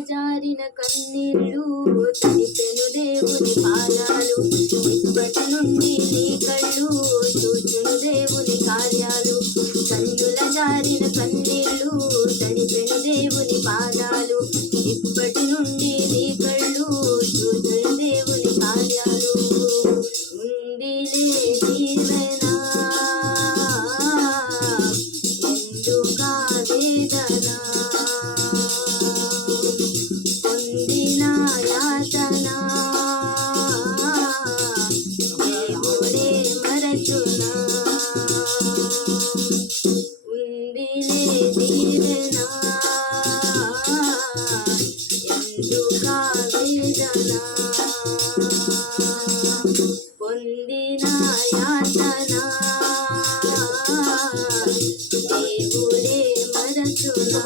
జారిన కన్నీళ్ళు తడిపెను దేవుని పాదాలు. ఇప్పటి నుండి నీ కళ్ళు చూచును దేవుని కార్యాలు. కన్నుల జారిన కన్నీళ్ళు తడిపెను దేవుని పాదాలు. ఇప్పటి నుండి నీ కళ్ళు చూచును దేవుని కార్యాలు. ఉందిలే దీవెన ఎందుకా వేదన, పొందిన యాతన దేవుడే మరచునా. ఉందిలే దీవెన ఎందుకా వేదన, పొందిన యాతన దేవుడే మరచునా.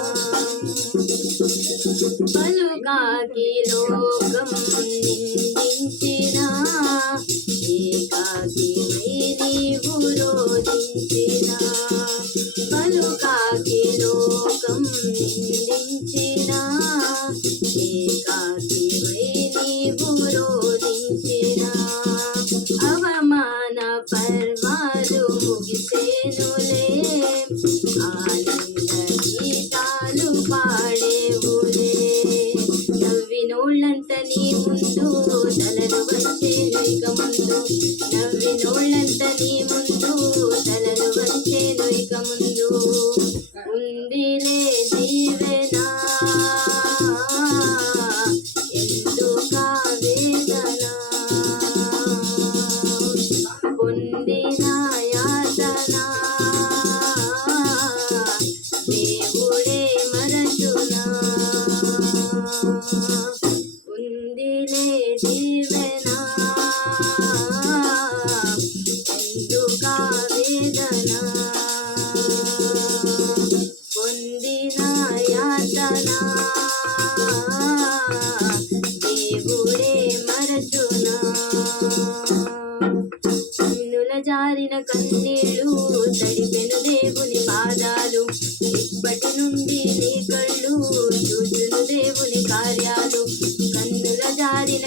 పలుకాకి లోకం నిందించిన ఏకాకివై నీవు రోధించిన. పలుకాకి లోకం నిందించిన ఏకాకివై నీవు రోధించిన. అవమాన పర్వాలు ముగిసేనులే, ఆనంద గీతాలు పాడేవులే. నవ్వినోళ్ళంత నీ ముందు తలలు వంచేను ఇక ముందు. నవ్వినోళ్ళంత నీ ముందు తలలు వంచేను ఇక ముందు. ఉందిలే దీవెన ఎందుకా వేదన, పొందిన యాతన దేవుడే మరచునా. ఉందిలే దీవెన ఎందుకా వేదన, పొందిన యాతన దేవుడే మరచునా. కన్నుల జారిన కన్నీళ్ళు తడిపెను దేవుని పాదాలు. ఇప్పటి నుండి నీ కళ్ళు చూచును దేవుని కార్యాలు. కన్నుల జారిన